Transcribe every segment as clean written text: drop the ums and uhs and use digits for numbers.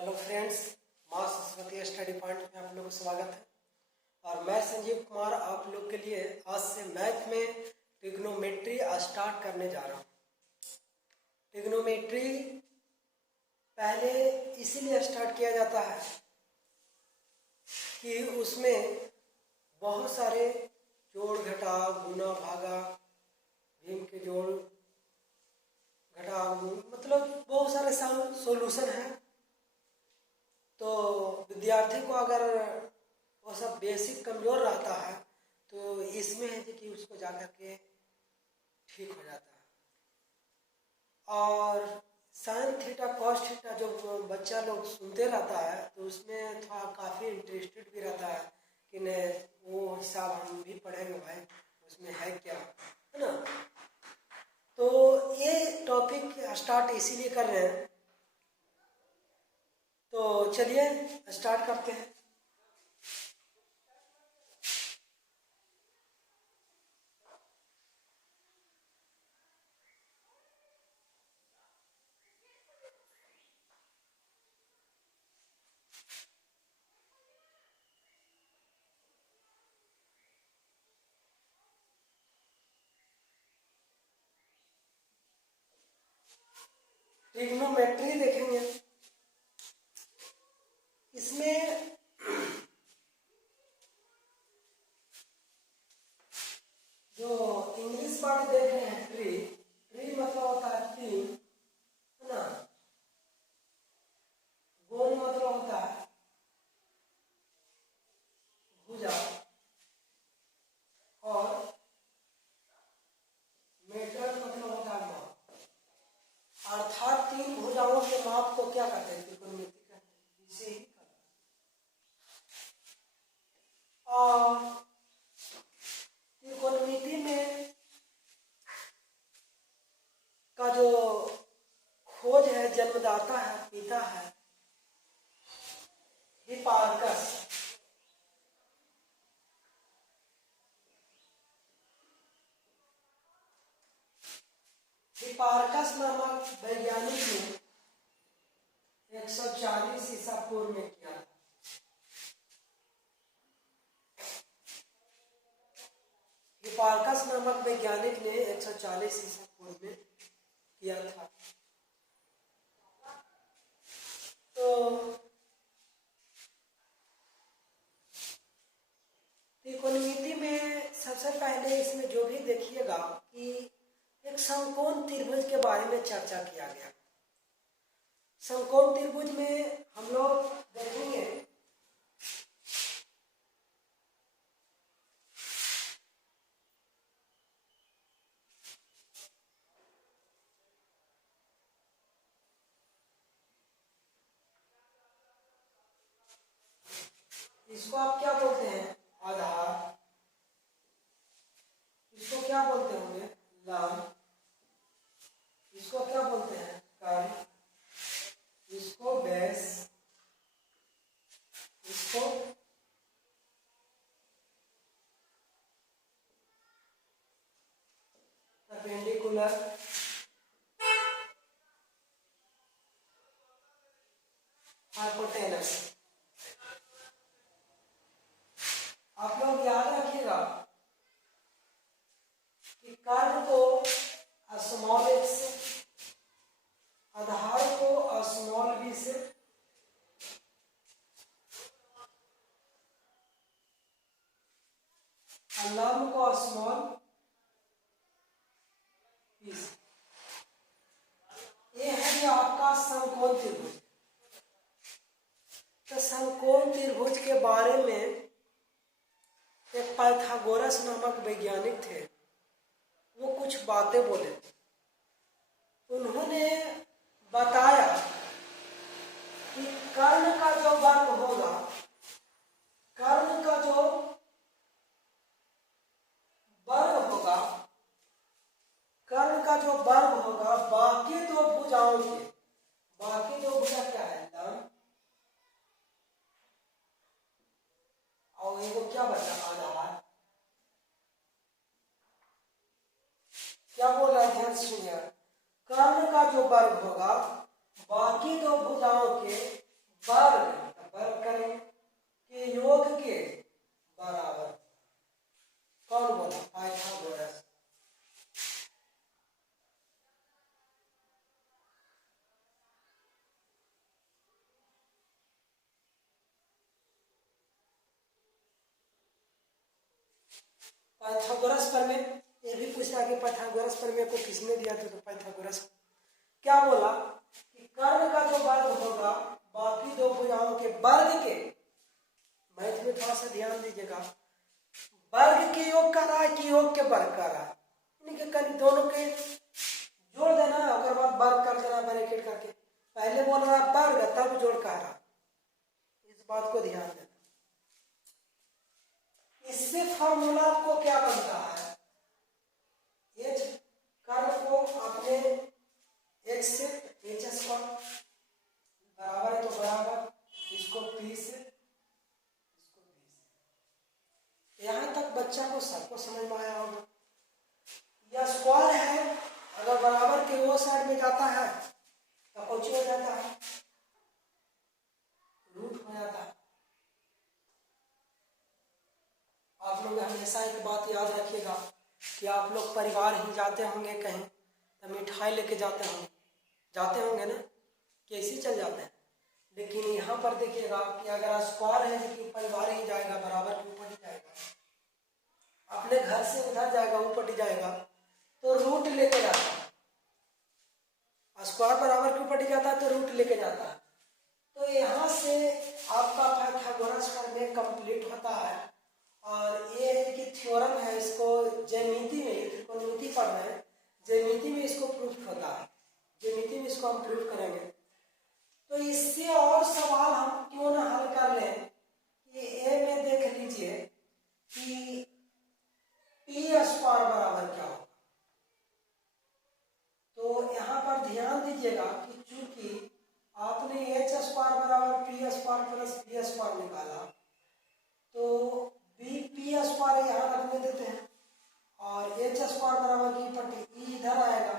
Hello friends, माँ Saraswati study point में आप लोगों को स्वागत है। और मैं संजीव कुमार आप लोग के लिए आज से मैथ में ट्रिग्नोमेट्री स्टार्ट करने जा रहा हूँ। ट्रिग्नोमेट्री पहले इसीलिए स्टार्ट किया जाता है कि उसमें बहुत सारे जोड़ घटाव गुणा भागा भीम के जोड़ घटाव मतलब बहुत सारे सॉल्यूशन हैं। तो विद्यार्थी को अगर वो सब बेसिक कमज़ोर रहता है तो इसमें है कि उसको जाकर के ठीक हो जाता है। और साइन थीटा कॉस थीटा जो बच्चा लोग सुनते रहता है तो उसमें थोड़ा काफ़ी इंटरेस्टेड भी रहता है कि नहीं वो हिसाब हम भी पढ़ेंगे भाई, उसमें है क्या, है ना। तो ये टॉपिक स्टार्ट इसीलिए कर रहे हैं। तो चलिए स्टार्ट करते हैं। ट्रिग्नोमेट्री देखेंगे। इसमें जो इंग्लिश वर्ड देख रहे हैं ट्री, ट्री मतलब होता है तीन, है ना। गोल मतलब होता है भुजा और मीटर मतलब होता है माप। अर्थात तीन भुजाओं के माप को क्या कहते हैं? त्रिकोणमिति कहते हैं। इसे ही और त्रिकोणमिति में का जो खोज है, जन्मदाता है, पिता है हिपार्कस। हिपार्कस नामक वैज्ञानिक ने 140 ईसा पूर्व में किया था। हिपार्कस नामक वैज्ञानिक ने 140 ईसा पूर्व में किया था। तो त्रिकोणमिति में सबसे पहले इसमें जो भी देखिएगा कि एक समकोण त्रिभुज के बारे में चर्चा किया गया। समकोण त्रिभुज में हम लोग देखेंगे इसको आप क्या बोलते हैं? आधार। इसको क्या बोलते होंगे? लंब। इसको क्या बोलते हैं? कर्ण। इसको बेस। इसको परपेंडिकुलर। हाइपोटेनस। आप लोग याद रखिएगा कि कर्ण को स्मॉल h से, आधार को स्मॉल b से, लंब को स्मॉल p से। ये है जो आपका समकोण त्रिभुज। तो समकोण त्रिभुज के बारे में एक पाइथागोरस नामक वैज्ञानिक थे, वो कुछ बातें बोले। उन्होंने बताया कि कर्ण का जो वर्ग होगा, कर्ण का जो वर्ग होगा, कर्ण का जो वर्ग होगा बाकी दो भुजाओं के, बाकी दो भुजा क्या है? लंब। और ये क्या बचा? आधार। क्या बोल रहा है? ध्यान से सुनिए। कर्ण का जो वर्ग होगा बाकी दो भुजाओं के पाइथागोरस प्रमेय, ये भी पूछा कि पाइथागोरस प्रमेय को किसने दिया था, तो पाइथागोरस। क्या बोला कि कर्ण का जो वर्ग होगा बाकी दो भुजाओं के वर्ग के, मैथ में थोड़ा सा ध्यान दीजिएगा, वर्ग के योग कर रहा है कि योग के वर्ग कर रहा है, यानी कि दोनों के जोड़ देना है और बाद वर्ग कर देना ब्रैकेट करके। पहले बोल रहा है वर्ग तब जोड़ कर रहा, इस बात को ध्यान देना। इससे फॉर्मूला आपको क्या बनता है, एच कर्ण को आपने एच से एच स्क्वायर बराबर है तो बराबर, इसको पी से, इसको पी से। यहां तक बच्चा को सबको समझ में आया होगा। यह स्क्वायर है, अगर बराबर के वो साइड में जाता है तो कुछ हो जाता है, रूट हो जाता है। आप लोग हमेशा एक बात याद रखिएगा कि आप लोग परिवार ही जाते होंगे कहीं तो मिठाई लेके जाते होंगे ना, कैसे चल जाते हैं, लेकिन यहाँ पर देखिएगा कि अगर स्क्वायर है कि परिवार ही जाएगा, बराबर के ऊपर ही जाएगा, अपने घर से उधर जाएगा ऊपर ही जाएगा, तो रूट लेके जाता है। स्क्वायर बराबर के ऊपर ही जाता है तो रूट लेके जाता है। तो यहाँ से आपका पाइथागोरस प्रमेय कंप्लीट होता है। और ये है कि थ्योरम है, इसको ज्यामिति में, त्रिकोणमिति पढ़ रहे हैं, ज्यामिति में इसको प्रूफ होता है, ज्यामिति में इसको हम प्रूफ करेंगे। तो इससे और सवाल हम क्यों ना हल कर लें कि ए में देख लीजिए कि पी स्क्वायर बराबर क्या होगा। तो यहाँ पर ध्यान दीजिएगा कि चूंकि आपने एच स्क्वायर बराबर P square plus B square निकाला, तो बी पी स्क्वायर यहाँ रखने देते हैं और एच स्क्वायर बराबर की पट्टी ई इधर आएगा,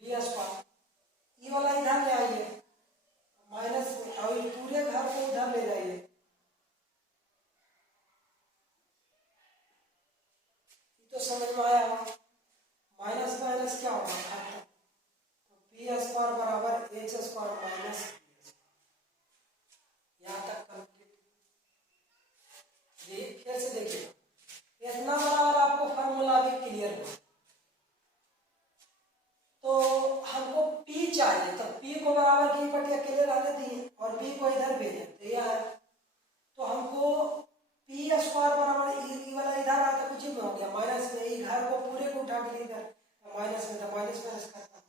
बी स्क्वायर ई वाला इधर ले आइए माइनस में, और पूरे घर को उधर ले जाइए, तो समझ में आया होगा। माइनस माइनस क्या होगा, खत्म। तो पी स्क्वायर बराबर एच स्क्वायर माइनस यहाँ तक कंप्लीट। ये फिर से देखिए, इतना बराबर आपको फॉर्मूला भी क्लियर हो। तो हमको P चाहिए, तो P को बराबर की पट्टी अकेले रहने दिए और B को इधर भेजे, तो यह है। तो हमको P स्क्वायर बराबर ई वाला इधर आता, कुछ ही हो गया माइनस में, ई घर को पूरे को उठा के इधर माइनस में, तो माइनस माइनस करता है।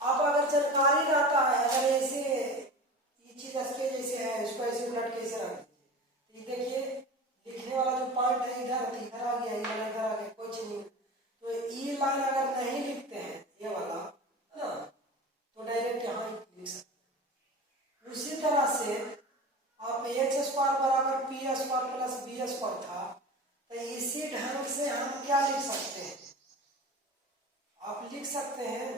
आप अगर जानकारी रहता है, अगर ऐसे ये चीज इसके जैसे है, इसको ऐसे उलट के ऐसे रख दीजिए, देखिए लिखने वाला जो पॉइंट है इधर, तो इधर आ गया, इधर इधर आ गया, कोई चीज नहीं। तो ई लाइन अगर नहीं लिखते हैं ये वाला, है ना, तो डायरेक्ट यहाँ लिख सकते हैं। उसी तरह से आप एच स्क्वायर बराबर P square plus B square था, तो इसी ढंग से हम क्या लिख सकते हैं, आप लिख सकते हैं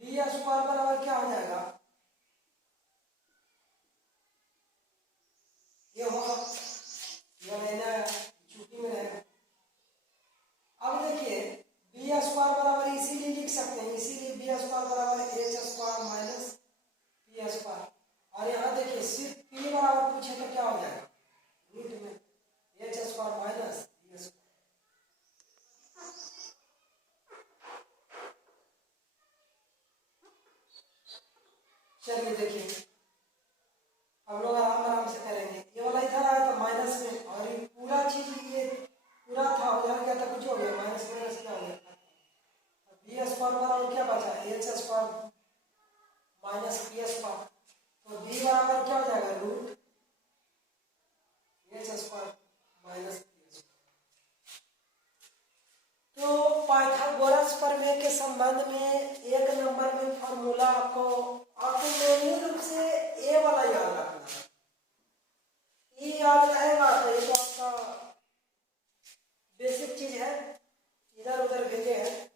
बी स्क्वायर बराबर क्या हो जाएगा, ये होगा, ये लेना है, छुट्टी में रहेगा। अब देखिए बी स्क्वायर बराबर इसीलिए लिख सकते हैं, इसीलिए बी स्क्वायर बराबर H square minus P square, और यहाँ देखिए सिर्फ पी बराबर पूछे तो क्या हो जाएगा, रूट में H square minus P square. चलिए देखिए हम लोग आराम आराम से करेंगे। ये वाला इधर आया तो माइनस में, और ये पूरा चीज ये पूरा था उधर क्या था, कुछ हो गया, माइनस माइनस क्या हो गया, बी स्क्वायर बराबर क्या बचा, H square minus P square, तो बी बराबर क्या हो जाएगा, root H square minus P square. तो पाइथागोरस प्रमेय के संबंध में एक नंबर में फॉर्मूला आपको मेन रूप से ए वाला याद रखना है। ई याद रहेगा तो ये तो आपका बेसिक चीज है, इधर उधर भेजे हैं।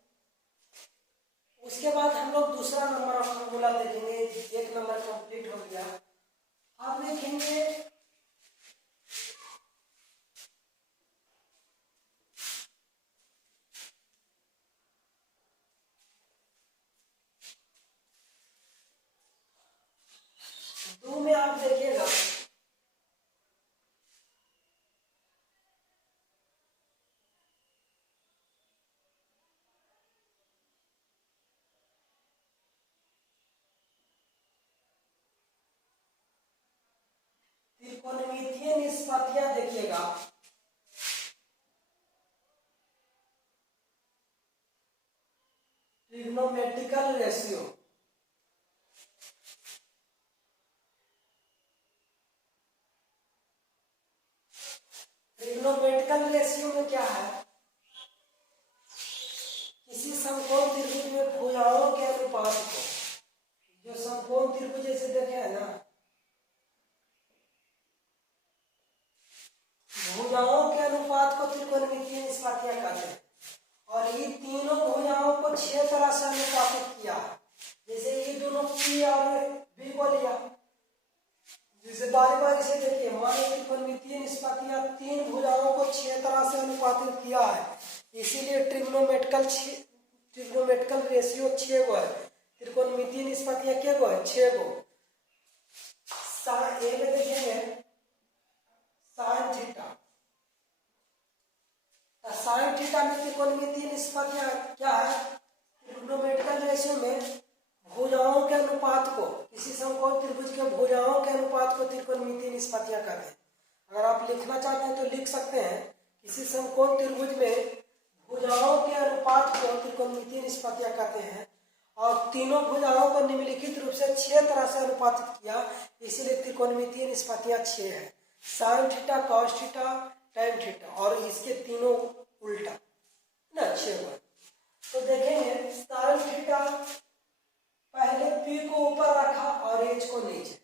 उसके बाद हम लोग दूसरा नंबर ऑफ फॉर्मूला देखेंगे, एक नंबर कंप्लीट हो गया। आप देखेंगे दो में, आप देखिएगा त्रिकोणमितीय निष्पत्तियां देखिएगा, ट्रिग्नोमेट्रिकल रेशियो, ट्रिग्नोमेट्रिकल रेशियो में क्या है, किसी समकोण त्रिभुज में भुजाओं के अनुपात को, जो समकोण त्रिभुज जैसे देखे है ना, भुजाओं के अनुपात को त्रिकोणमितीय निष्पत्तियां कहते हैं। और ये तीनों भुजाओं को 6 तरह से अनुपातित किया, जैसे ये दोनों P और B को लिया, जैसे बारी बारी से देखिए, मानो त्रिकोणमितीय निष्पत्तियां तीन भुजाओं को 6 तरह से अनुपातित किया है, इसीलिए ट्रिग्नोमेट्रिकल रेशियो 6 गो है, त्रिकोणमितीय निष्पत्तियां क्या गो है, 6 गो। ए में देखेंगे साइन थीटा, साइन थीटा में त्रिकोणमितीय निष्पत्तियां क्या है, ट्रिग्नोमेट्रिकल रेशियो में भुजाओं के अनुपात को, किसी समकोण त्रिभुज के भुजाओं के अनुपात को त्रिकोणमितीय निष्पत्तियां कहते हैं। अगर आप लिखना चाहते हैं तो लिख सकते हैं, किसी समकोण त्रिभुज में भुजाओं के अनुपात को त्रिकोणमितीय निष्पत्तियां कहते हैं। और तीनों भुजाओं को निम्नलिखित रूप से 6 तरह से अनुपातित किया, इसीलिए त्रिकोणमितीय निष्पत्तियां 6 है, sine theta, cos theta, tan theta, और इसके तीनों उल्टा ना 6 बार। तो देखेंगे साइन थीटा पहले P को ऊपर रखा और H को नीचे,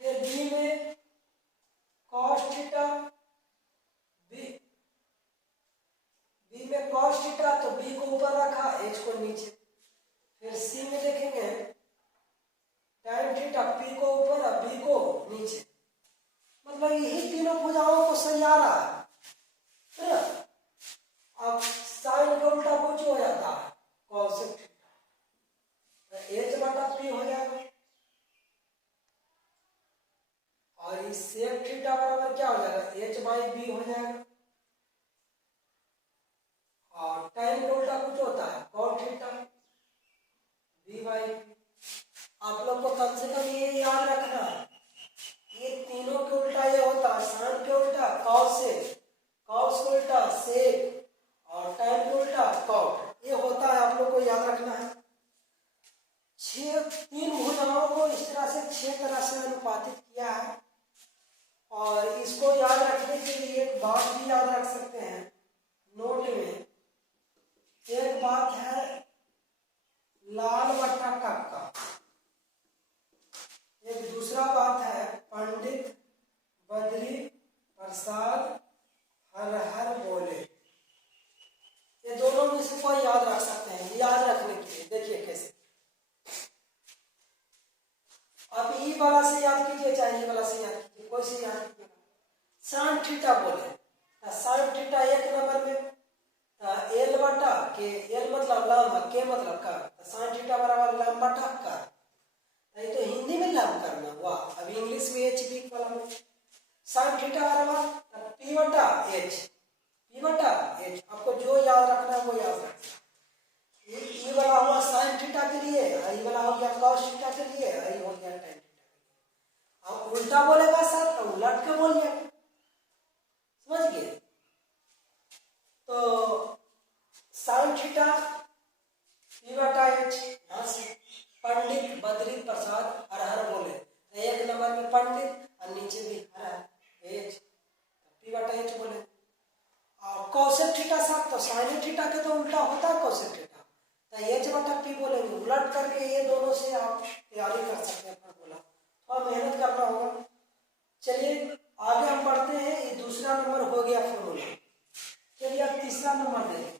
फिर B में कॉस थीटा, B में कॉस थीटा, तो B को ऊपर रखा, H को नीचे, फिर C में देखेंगे टैन थीटा, P को ऊपर और B को नीचे, मतलब यही तीनों भुजाओं को सजा रहा है ना। अब साइन का उल्टा कुछ हो जाता है, कॉसेक थीटा, H बटा P हो जाएगा, और इस सेक थीटा बराबर क्या हो जाएगा, H बाई B हो जाएगा, और टैन का उल्टा कुछ होता है cot theta, B by P। आप लोग को कम से कम ये याद रखना है, ये तीनों के उल्टा ये होता है, साइन के उल्टा कॉस से, कॉस के उल्टा सेक, और टैन के उल्टा कॉट, ये होता है, आप लोग को याद रखना है। 3 भुजाओं को इस तरह से 6 तरह से अनुपातित किया है। और इसको याद रखने के लिए एक बात भी याद रख सकते हैं नोट में, एक बात है लाल बट्टा कक्का, एक दूसरा बात है पंडित बद्री प्रसाद हर हर बोले। ये दोनों में से कोई याद रख सकते हैं, याद रखने के लिए देखिए कैसे। अब ई वाला से याद कीजिए, चाहे ई वाला से याद कीजिए, कोई से याद कीजिएगा। साइन थीटा बोले, साइन थीटा 1 नंबर में एल बटा के, एल मतलब लंब, के मतलब कर, साइन थीटा बराबर लंब बटा कर, नहीं तो हिंदी में लंब करना हुआ, अब इंग्लिश में एच बी वाला में साइन थीटा बराबर P बटा H, P बटा H, आपको जो याद रखना है वो याद रखना। ये वाला हुआ साइन थीटा के लिए, ये वाला हो गया कॉस थीटा के लिए, ये हो गया टैन थीटा के लिए। अब उल्टा बोलेगा सर तो उलट के बोलिए, समझ गए। तो साइन थीटा P बटा H, यहाँ से पंडित बद्री प्रसाद हर हर बोले, 1 नंबर में पंडित और नीचे भी हर हर H, P बटा H बोले। और कॉसेक थीटा साहब तो साइन थीटा के तो उल्टा होता है कॉसेक थीटा, तो H बटा P बोलेंगे, उलट करके ये दोनों से आप तैयारी कर सकते हैं फॉर्मूला, थोड़ा मेहनत करना होगा। चलिए आगे हम बढ़ते हैं, ये दूसरा नंबर हो गया फॉर्मूला। चलिए अब तीसरा नंबर देखें।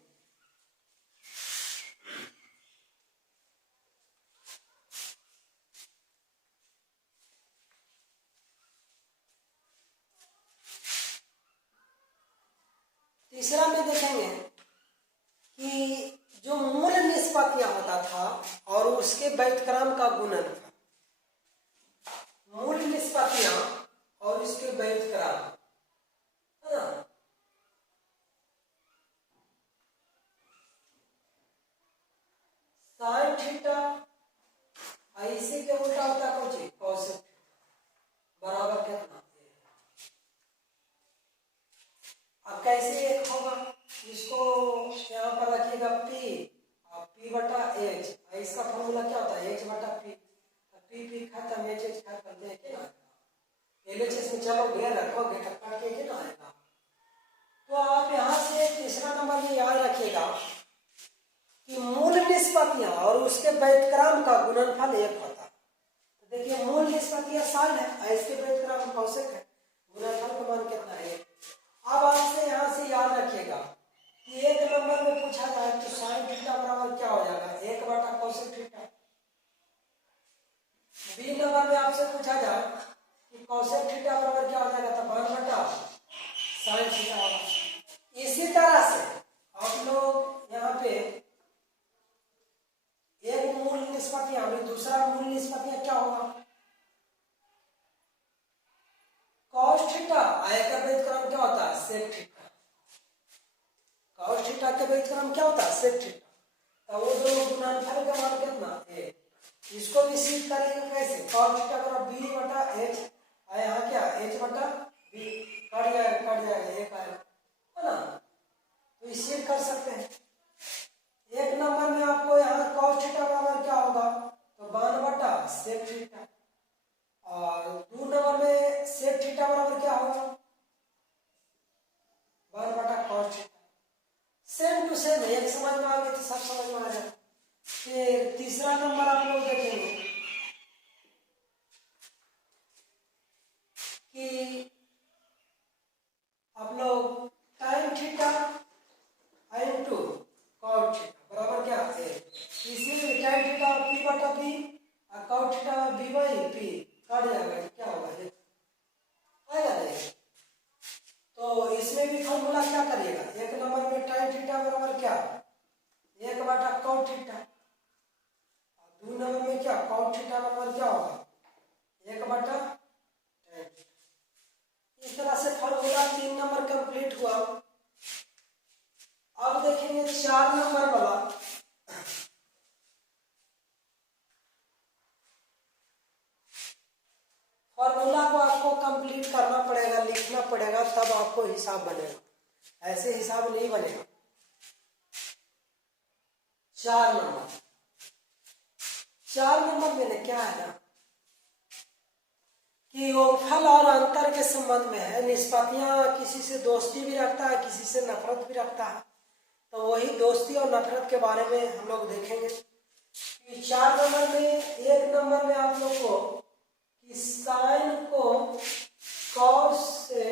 तीसरा में देखेंगे कि जो मूल निष्पत्तियां होता था और उसके व्युत्क्रम का गुणनफल, मूल निष्पत्तियां और इसके व्युत्क्रम है ना। साइन थीटा ऐसे के उल्टा होता है कुछ कॉसेक बराबर कितना बटा एच, इसका फॉर्मूला क्या होता है, एच बटा पी, पी खत्म, एच खत्म, देखिए ना एलएचएस में चलोगे रखोगे तो कट के ना आएगा। तो आप यहाँ से तीसरा नंबर में याद रखिएगा कि मूल निष्पत्तियां और उसके व्युत्क्रम का गुणनफल एक होता है। तो देखिए मूल निष्पत्तियां साइन है, इसके व्युत्क्रम कौशिक है, गुणनफल का मान कितना है। अब आपसे यहाँ से याद रखिएगा कि एक नंबर में पूछा जाए तो साइन थीटा बराबर क्या हो जाएगा, एक बटा कौशिक थीटा। बी नंबर में आपसे पूछा जाए कि कौशिक थीटा बराबर क्या हो जाएगा, तो 1 बटा साइन थीटा होगा। इसी तरह से आप लोग यहाँ पे एक मूल निष्पत्ति, दूसरा मूल निष्पत्ति क्या होगा, कॉस थीटा, आय का व्युत्क्रम क्या होता है, सेक थीटा। कॉस थीटा के व्युत्क्रम क्या होता है, सेक थीटा। तो वो दोनों गुणनफल का मान कितना, एक। इसको भी सिद्ध करेंगे कैसे, कॉस थीटा बराबर बी बटा एच, यहाँ क्या एच बटा बी, कट जाएगा एक आएगा, है ना। तो इसे कर सकते हैं। एक नंबर में आपको यहाँ कॉस थीटा बराबर क्या होगा, तो 1 बटा सेक थीटा, और 2 नंबर में सेक थीटा बराबर क्या होगा, 1 बटा cos theta. Same to same, एक समझ में आ गई तो सब समझ में आ जाए। फिर तीसरा नंबर आप लोग देखेंगे कि आप लोग tan theta into cot theta बराबर क्या है, इसमें टाइम थीटा पी बटा पी और cot theta B by P, cut जाएगा, क्या होगा ये आएगा नहीं। तो इसमें भी फॉर्मूला क्या करिएगा, एक नंबर में टाइम थीटा बराबर क्या, 1 बटा कॉट थीटा, और 2 नंबर में क्या कॉट थीटा बराबर क्या होगा, 1 बटा tan थीटा। इस तरह से फॉर्मूला 3 नंबर कंप्लीट हुआ। अब देखेंगे 4 नंबर वाला, फॉर्मूला को आपको कंप्लीट करना पड़ेगा, लिखना पड़ेगा, तब आपको हिसाब बनेगा, ऐसे हिसाब नहीं बनेगा। 4 नंबर में क्या है ना कि योगफल और अंतर के संबंध में है। निष्पत्तियां किसी से दोस्ती भी रखता है, किसी से नफरत भी रखता है, तो वही दोस्ती और नफरत के बारे में हम लोग देखेंगे। 4 नंबर में, एक नंबर में आप लोग को कि साइन को कॉस से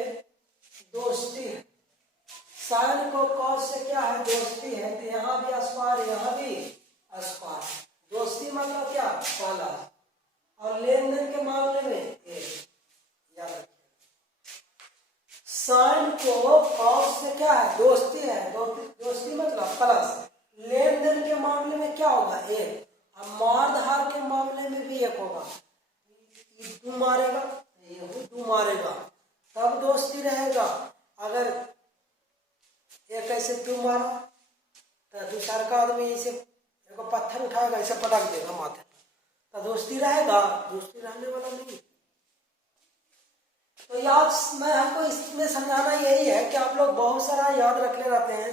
दोस्ती है, साइन को कॉस से क्या है, दोस्ती है। तो यहाँ भी अस्पार, यहाँ भी अस्पार, दोस्ती मतलब क्या, पाला। और लेन देन के मामले में एक, याद रखिए साइन को कॉस से क्या है, दोस्ती है, दोस्ती मतलब प्लस, लेन देन के मामले में क्या होगा, एक, और मारधार के मामले में भी एक होगा, तू मारेगा तू मारेगा तब दोस्ती रहेगा। अगर एक ऐसे तू मारा तो दूसरा का आदमी ऐसे पत्थर उठाएगा, ऐसे पटक देगा माथे, तो दोस्ती रहेगा, दोस्ती रहने वाला नहीं। तो याद मैं हमको इसमें समझाना यही है कि आप लोग बहुत सारा याद रखले रहते हैं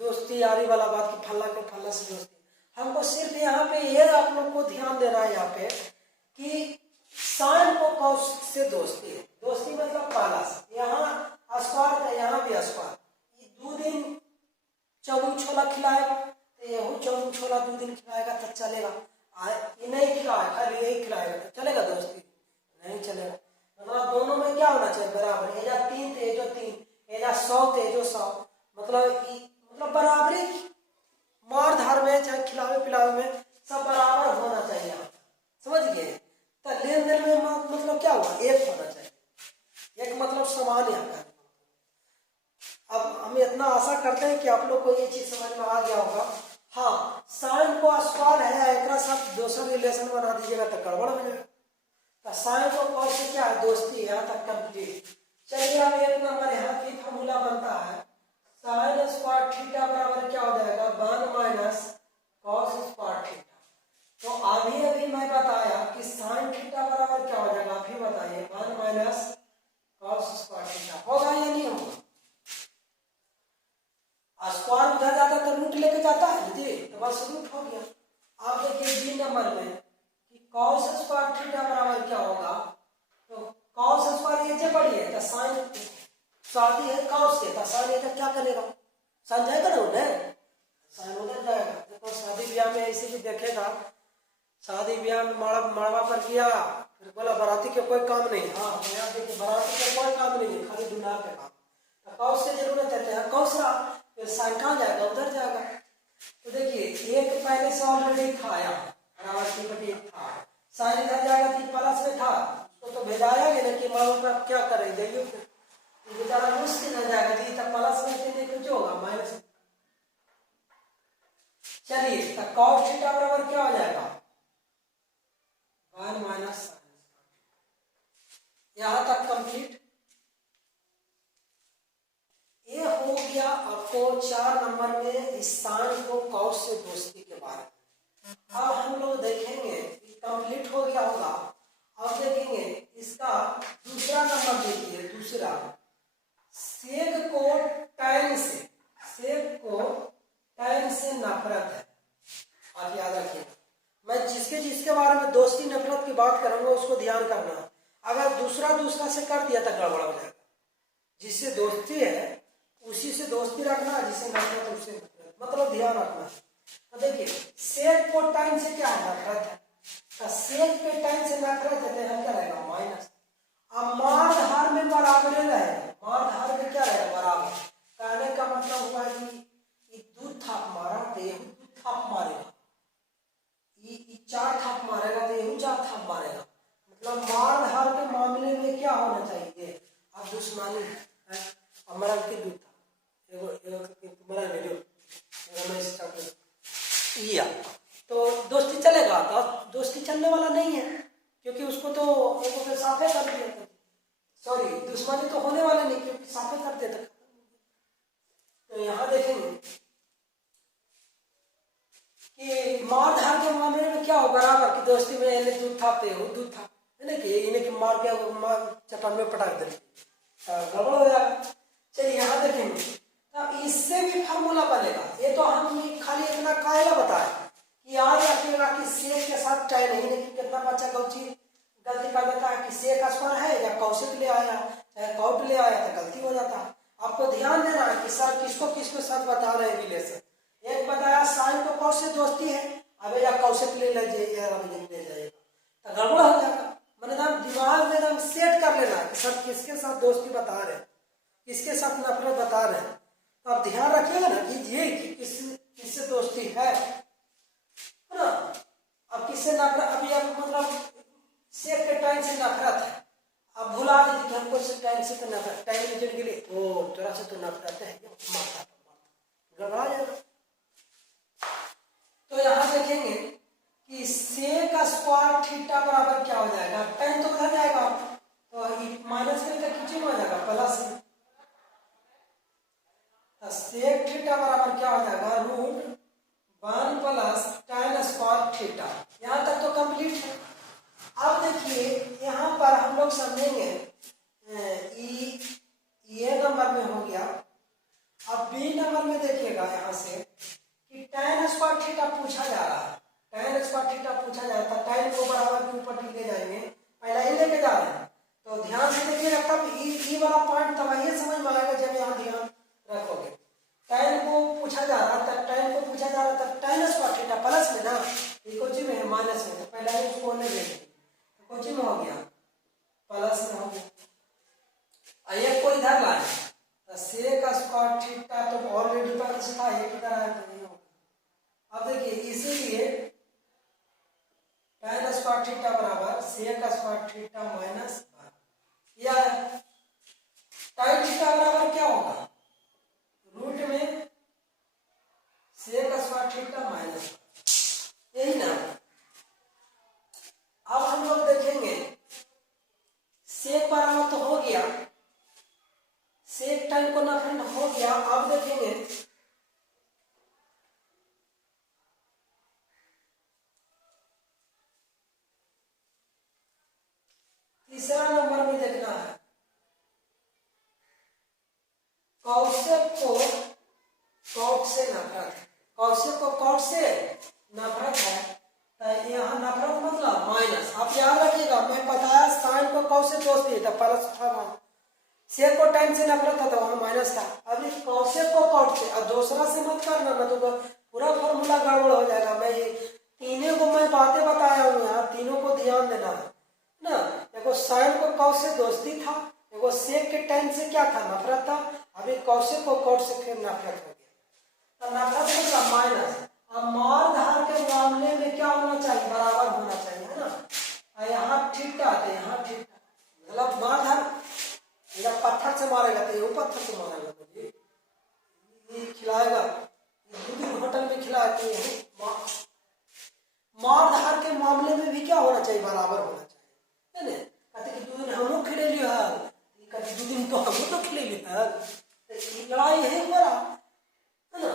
दोस्ती यारी वाला बात की, फल्ला के फल्ला से दोस्ती। हमको सिर्फ यहाँ पे ये आप लोग को ध्यान देना है यहाँ पे कि साइन को कॉस से दोस्ती है, दोस्ती मतलब पाला से, यहाँ अस्पार का यहाँ भी अस्पार। 2 दिन चावल छोला खिलाएगा तो यहू चावल छोला 2 दिन खिलाएगा तो चलेगा, ये नहीं खिलाएगा खाली यही खिलाएगा तो चलेगा, दोस्ती नहीं चलेगा। मतलब दोनों में क्या होना चाहिए, बराबर, एजा 3 थे जो 3, एजा 100 थे जो 100, मतलब बराबरी, मार धार में चाहे खिलावे पिलावे में सब बराबर होना चाहिए, समझ गए। तो लेन देन में मतलब क्या हुआ, एक होना चाहिए, एक मतलब समान यहाँ का। अब हम इतना आशा करते हैं कि आप लोग को ये चीज समझ में आ गया होगा। हाँ, साइन को अस्पार है, एक साथ दूसरा रिलेशन बना दीजिएगा तो गड़बड़ हो जाएगा। तो साइन को कॉस से क्या है, दोस्ती, यहाँ तक कंप्लीट। चलिए अब एक नंबर यहाँ की फॉर्मूला बनता है, साइन स्क्वायर थीटा बराबर क्या हो जाएगा, 1 माइनस कॉस स्क्वायर थीटा। तो अभी मैं बताया कि साइन थीटा बराबर क्या हो जाएगा, अभी बताइए, 1 माइनस कॉस स्क्वायर थीटा। होगा या नहीं होगा, स्क्वायर उधर जाता तो रूट लेके जाता है जी, तो बस रूट हो गया। गया। आप देखिए बी नंबर में कि कॉस स्क्वायर थीटा बराबर क्या होगा, तो कॉस स्क्वायर ये बढ़ी है तो साइन शादी है कॉस के, तो साइन ये क्या करेगा, साइन जाएगा ना उन्हें, साइन उधर जाएगा। देखो शादी ब्याह में ऐसे भी देखेगा, शादी ब्याह में मड़वा पर किया, फिर बोला बाराती के कोई काम नहीं, हाँ यहाँ देखिए बाराती के कोई काम नहीं है, खाली दुनिया के काम, तो कौस की जरूरत है, यहाँ कौस रहा, फिर साइन कहाँ जाएगा, उधर जाएगा। तो देखिए एक पहले से ऑलरेडी था, यहाँ बराबर की बटी था, साइन इधर जाएगा कि प्लस में था, उसको तो भेजाया गया ना कि मड़वा पर आप क्या करें, जाइए फिर बेचारा मुश्किल हो जाएगा जी, तब प्लस में से कुछ होगा माइनस। चलिए तो कॉस थीटा बराबर क्या हो जाएगा, 1 माइनस साइन, यहां तक कंप्लीट। ये हो गया आपको 4 नंबर में इस साइन को कॉस से दोस्ती के बारे में। अब हम लोग देखेंगे कंप्लीट हो गया होगा, अब देखेंगे इसका दूसरा नंबर देखिए, दूसरा सेक को टैन से, सेक को टैन से नफरत है। आप याद रखिए, मैं जिसके बारे में दोस्ती नफरत की बात करूंगा उसको ध्यान करना, अगर दूसरा से कर दिया तो गड़बड़ हो जाएगा। जिससे दोस्ती है उसी से दोस्ती रखना, जिससे नफरत उससे नफरत, मतलब ध्यान रखना। तो देखिए सेक को टाइम से क्या है, नफरत है, तो सेक के टाइम से नफरत है, तो यहाँ क्या रहेगा माइनस। अब मार धार में बराबर रहेगा, मार धार में क्या रहेगा बराबर, कहने का मतलब हुआ कि दूध थाप मारा तो ये दूध थाप मारेगा, ये 4 थाप मारेगा तो ये 4 थाप मारेगा, मतलब मार धार के मामले में क्या होना चाहिए, अब दुश्मनी है, हमारा की दूध था बड़ा वीडियो लिया तो दोस्ती चलेगा, तो दोस्ती चलने वाला नहीं है, क्योंकि उसको तो साफे कर दिया, सॉरी दुश्मनी तो होने वाले नहीं, क्योंकि साफे कर देता। तो यहाँ देखेंगे कि मार धार के मामले में क्या हो, बराबर की दोस्ती में इन्हें दूध थापते हो, दूध थाप है ना कि इन्हें की मार के चट्टान में पटाख दे, गड़बड़ हो जाएगा। चलिए यहाँ देखेंगे, अब इससे भी फार्मूला बनेगा, ये तो हम खाली इतना कायला बताए कि याद रखिएगा कि सेक के साथ टाइम नहीं, लेकिन कितना बच्चा गलती कर देता है कि सेक स्क्वायर है या कौशिक ले आया चाहे कॉट ले आया तो गलती हो जाता है। आपको ध्यान देना है कि सर किसको साथ बता रहे हैं रिलेशन, एक बताया साइन को कौश से दोस्ती है, अब या कौशिक ले लीजिए या ले जाइएगा तो गड़बड़ हो जाएगा। मतलब दिमाग में एकदम सेट कर लेना है कि सर किसके साथ दोस्ती बता रहे हैं, किसके साथ नफरत बता रहे हैं, तो आप ध्यान रखिएगा ना कि ये कि किससे दोस्ती है ना। अब किससे नफरत, अभी आप मतलब सेक के टाइम से नफरत है, अब भुला दीजिए कि हमको से टाइम से तो नफरत, टाइम लीजिए के लिए ओ थोड़ा से तो नफरत है, गड़बड़ा जाएगा। तो यहाँ देखेंगे कि सेक स्क्वायर थीटा बराबर क्या हो जाएगा, टाइम तो उधर जाएगा तो माइनस में किचन हो जाएगा प्लस में, सेक थीटा बराबर क्या हो जाएगा √1 प्लस tan स्क्वायर थीटा। यहाँ तक तो कंप्लीट है। अब देखिए यहाँ पर हम लोग समझेंगे ये नंबर में हो गया। अब बी नंबर में देखिएगा यहाँ से कि tan स्क्वायर थीटा पूछा जा रहा है, tan स्क्वायर थीटा पूछा जा रहा है, tan को बराबर के ऊपर ले जाएंगे, पहला ही लेके जा रहे हैं, तो ध्यान से देखिएगा तब ई वाला पॉइंट तब ये समझ में आएगा जब यहाँ ध्यान रखोगे। tan को पूछा जा रहा था, tan को पूछा जा रहा था, tan स्क्वायर थीटा प्लस में ना, ये कोची में है माइनस में, तो पहला ही उसको ले लेंगे तो कोची में हो गया प्लस में हो गया। एक को इधर लाए तो सेक स्क्वायर थीटा तो ऑलरेडी पहले से था, एक इधर आया तो नहीं होगा। अब देखिए इसीलिए tan स्क्वायर थीटा बराबर सेक स्क्वायर थीटा माइनस या tan थीटा बराबर क्या होगा रूट में सेक स्क्वायर थीटा माइनस, यही ना। अब हम लोग देखेंगे सेक बराबर तो हो गया, सेक टाइम को ना फ्रेंड हो गया। अब देखेंगे तीसरा आप याद रखिएगा, मैं बताया साइन को कौ से दोष दिए था, प्लस था वहां, सेक को टाइम से नफरत था तो वहां माइनस था। अभी कौशिक को कॉट से और दूसरा से मत करना, मैं तो पूरा फॉर्मूला गड़बड़ हो जाएगा। मैं तीनों को मैं बातें बताया हूँ यहाँ, तीनों को ध्यान देना है ना। देखो साइन को कौ से दोस्ती था, देखो सेक के टाइम से क्या था, नफरत था। अभी कौशिक को कॉट से फिर नफरत हो गया, तो नफरत मतलब माइनस। अब मारधार के मामले में क्या होना चाहिए, बराबर होना चाहिए, है ना। यहाँ ठीकटा आते, यहाँ ठीकटा मतलब मारधार जब पत्थर से मारेगा तो ये पत्थर से मारेगा, तो ये खिलाएगा, होटल में खिलाते हैं। मारधार के मामले में भी क्या होना चाहिए, बराबर होना चाहिए, है ना। कहते कि 2 दिन हमको खिले लियो है, कहते 2 दिन तो हमको तो खिले लियो है, तो लड़ाई है हो रहा है ना।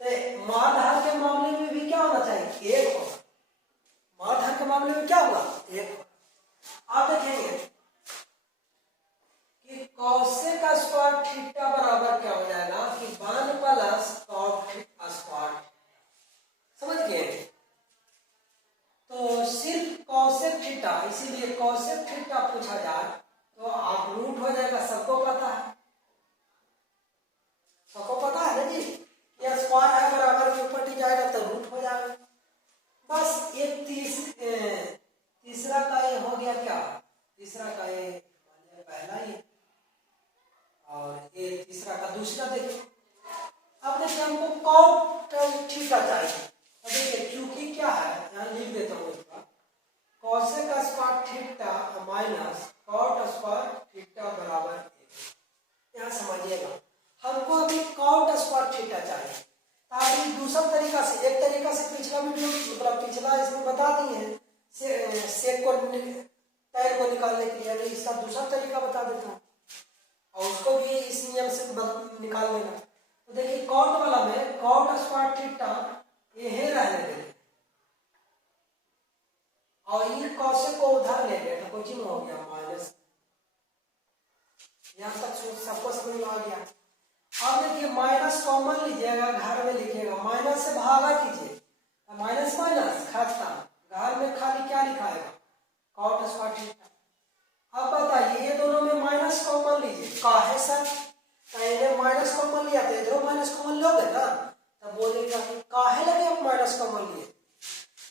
तो मारधार के मामले में भी क्या होना चाहिए, एक होगा। मारधार के मामले में क्या होगा, एक होगा। आप देखेंगे कि कौशिक का स्क्वायर थीटा बराबर क्या हो जाएगा कि 1 प्लस कॉट स्क्वायर, समझ गए। तो सिर्फ कौशिक थीटा, इसीलिए कौशिक थीटा पूछा जाए तो आप रूट हो जाएगा, सबको पता है, सबको पता है ना जी, ये स्क्वायर है बराबर के ऊपर जाएगा तो रूट हो जाएगा। बस एक तीसरा का ये हो गया, क्या तीसरा का ये पहला ही, और ये तीसरा का दूसरा। देखिए अब देखिए हमको कॉट थीटा चाहिए, देखिए क्योंकि क्या है, यहाँ लिख देता हूँ इसका, कौशिक का square theta minus cot square theta बराबर 1। यहाँ समझिएगा, हमको अभी कॉट स्क्वायर थीटा चाहिए। अभी दूसरा तरीका से, एक तरीका से पिछला वीडियो मतलब पिछला इसमें बता दिए हैं सेक को टैन को निकालने के लिए, इसका दूसरा तरीका बता देता हूँ और उसको भी इस नियम से निकाल लेना। तो देखिए कॉट वाला में कॉट स्क्वायर थीटा ये रहने देंगे और ये कौशिक को उधर ले गए तो कोचिंग हो गया माइनस। यहाँ तक सबको समझ में आ गया। अब देखिए माइनस कॉमन लीजिएगा, घर में लिखिएगा, माइनस से भागा कीजिए, माइनस माइनस खाता, घर में खाली क्या लिखाएगा, कॉट स्क्वायर थीटा। अब बताइए ये दोनों में माइनस कॉमन लीजिए, काहे सर, पहले माइनस कॉमन लिया तो इधर माइनस कॉमन लोगे ना, तब बोलिएगा काहे लगे आप माइनस कॉमन लिए,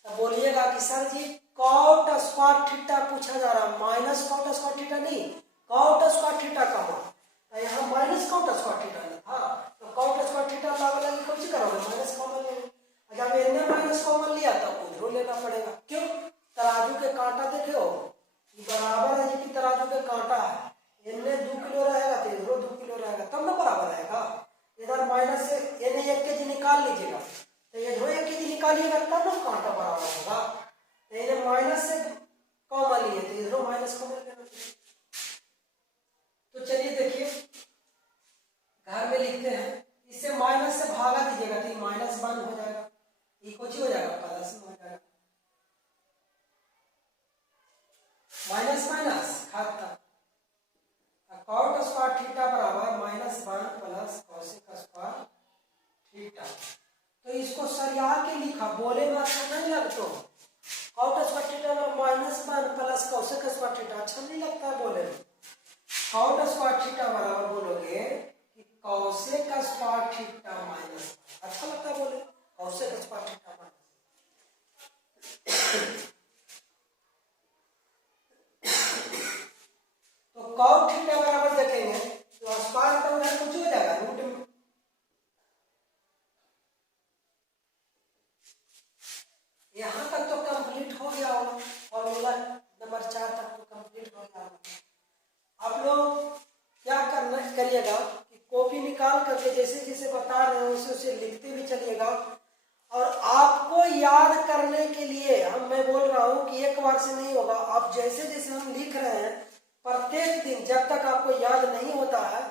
तब बोलिएगा कि सर जी कॉट स्क्वायर थीटा पूछा जा रहा, माइनस कॉट स्क्वायर थीटा नहीं, कॉट स्क्वायर थीटा का मान, तो यहाँ माइनस कॉट स्क्वायर थीटा था, तो कॉट स्क्वायर थीटा लगा लगी कौन सी करोगे, माइनस कॉमन लेंगे। जब इन्हें माइनस कॉमन लिया तो उधर लेना पड़ेगा, क्यों, तराजू के कांटा देखे हो बराबर है जी, तराजू के कांटा है, इन्हें 2 किलो रहेगा तो इधर 2 किलो रहेगा, तब ना बराबर रहेगा। इधर माइनस से इन्हें 1 केजी निकाल लीजिएगा, तो इधर 1 केजी निकालिएगा तब ना कांटा बराबर होगा। तो इन्हें माइनस से कॉमन लिए तो इधर माइनस कॉमन लेना। तो चलिए देखिए घर में लिखते हैं, इससे माइनस से भागा दीजिएगा तो माइनस 1 हो जाएगा, ये कुछ हो जाएगा प्लस में हो जाएगा, माइनस माइनस खाता, कॉट स्क्वायर थीटा बराबर minus 1 plus cosec square theta. तो इसको सरिया के लिखा, बोले में अच्छा नहीं लगता, कॉट स्क्वायर थीटा बराबर minus 1 plus cosec square theta अच्छा नहीं लगता है बोले में। कॉट स्क्वायर थीटा बराबर बोलोगे कि कौशिक का स्क्वायर थीटा माइनस, अच्छा लगता है बोले कौशिक का स्क्वायर थीटा माइनस। तो कॉट थीटा बराबर देखेंगे तो स्क्वायर का उधर कुछ हो जाएगा रूट में, यहाँ तक तो कंप्लीट हो गया होगा, फॉर्मूला नंबर 4 तक तो कंप्लीट हो गया होगा। आप लोग क्या करना करिएगा कि कॉपी निकाल करके जैसे जैसे बता रहे हैं उसे उसे लिखते भी चलिएगा, और आपको याद करने के लिए मैं बोल रहा हूँ कि एक बार से नहीं होगा, आप जैसे जैसे हम लिख रहे हैं प्रत्येक दिन जब तक आपको याद नहीं होता है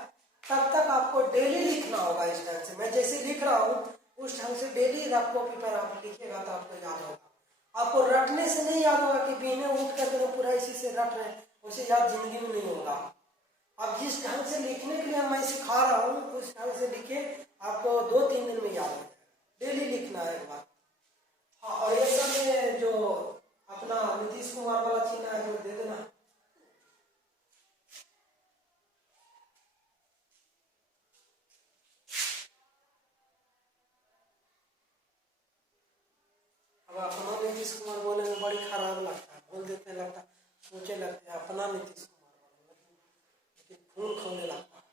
तब तक आपको डेली लिखना होगा। इस ढंग से मैं जैसे लिख रहा हूँ उस ढंग से डेली रफ कॉपी पर आप लिखिएगा तो आपको याद होगा। आपको रटने से नहीं याद होगा कि बीने उठ करके पूरा इसी से रट रहे हैं, उसे याद जिंदगी में नहीं होगा। अब जिस ढंग से लिखने के लिए मैं सिखा रहा हूँ उस ढंग से लिखे, आपको 2-3 दिन में याद हो जाएगा, डेली लिखना है एक बार। हाँ, और ये सब में जो अपना नीतीश कुमार वाला नीतीश कुमार बोले में बड़ी खराब लगता है, बोल देते लगता सोचे लगते हैं अपना नीतीश कुमार बोले, लेकिन खून खोने लगता है।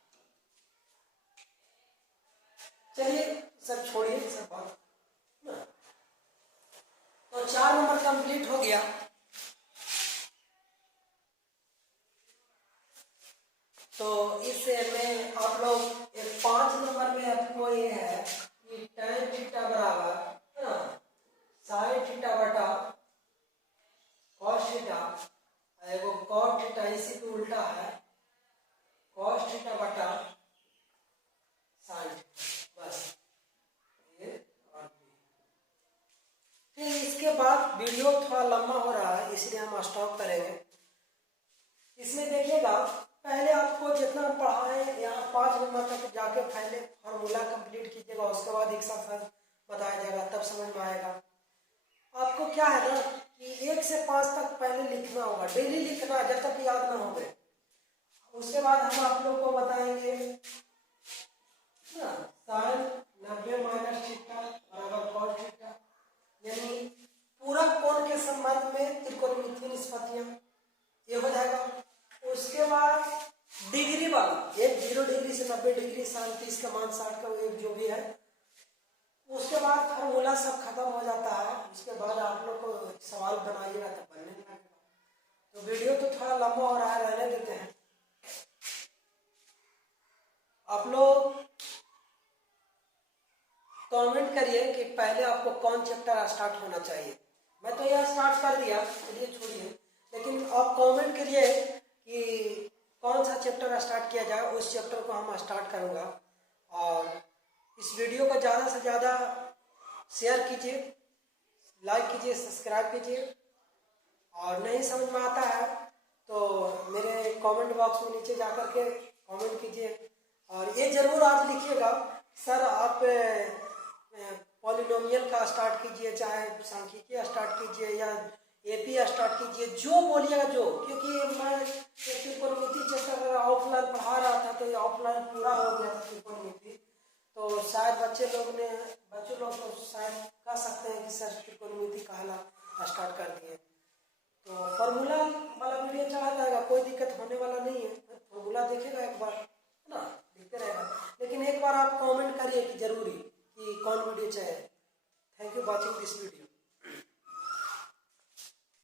चलिए सब छोड़िए सब बात ना। तो 4 नंबर कंप्लीट हो गया। तो इसमें आप लोग एक 5 नंबर में आपको ये है कि tan थीटा बराबर है ना sin थीटा बटा cos थीटा, एगो cot थीटा इसी के उल्टा है cos थीटा बटा sin थीटा, बस ये और फिर इसके बाद वीडियो थोड़ा लंबा हो रहा है इसलिए हम स्टॉप करेंगे। इसमें देखिएगा पहले आपको जितना पढ़ाएं यहाँ 5 नंबर तक जाके पहले फॉर्मूला कंप्लीट कीजिएगा, उसके बाद एक्सरसाइज बताया जाएगा, तब समझ में आएगा। आपको क्या है ना कि 1 से 5 तक पहले लिखना होगा, डेली लिखना जब तक याद ना हो गए। उसके बाद हम आप लोग को बताएंगे sin 90 माइनस थीटा बराबर cos थीटा, यानी पूरक कोण के संबंध में त्रिकोणमितीय निष्पत्तियां, ये हो जाएगा। उसके बाद डिग्री वाला एक 0 डिग्री से 90 डिग्री sin 30 का मान 60 का एक जो भी है, उसके बाद फॉर्मूला सब खत्म हो जाता है। उसके बाद आप लोग को सवाल बनाइएगा तब बनने लगेगा। तो वीडियो तो थोड़ा लंबा हो रहा है, रहने देते हैं। आप लोग कमेंट करिए कि पहले आपको कौन चैप्टर स्टार्ट होना चाहिए। मैं तो यह स्टार्ट कर दिया, चलिए छोड़िए, लेकिन आप कमेंट करिए कि कौन सा चैप्टर स्टार्ट किया जाए, उस चैप्टर को हम स्टार्ट करूँगा। और इस वीडियो को ज़्यादा से ज़्यादा शेयर कीजिए, लाइक कीजिए, सब्सक्राइब कीजिए। और नहीं समझ में आता है तो मेरे कमेंट बॉक्स में नीचे जा कर के कमेंट कीजिए। और ये ज़रूर आप लिखिएगा सर आप पॉलिनोमियल का स्टार्ट कीजिए, चाहे सांख्यिकी स्टार्ट कीजिए या एपी स्टार्ट कीजिए, जो बोलिएगा जो, क्योंकि मैं त्रिकोणमिति चैप्टर ऑफलाइन पढ़ा रहा था तो ये ऑफलाइन पूरा हो गया था त्रिकोणमिति। तो शायद बच्चे लोग तो शायद कह सकते हैं कि सर त्रिकोणमिति कहला स्टार्ट कर दिए। तो फार्मूला वाला वीडियो चला जाएगा, कोई दिक्कत होने वाला नहीं है। फार्मूला देखेगा एक बार है ना, दिखते रहेगा, लेकिन एक बार आप कमेंट करिए कि जरूरी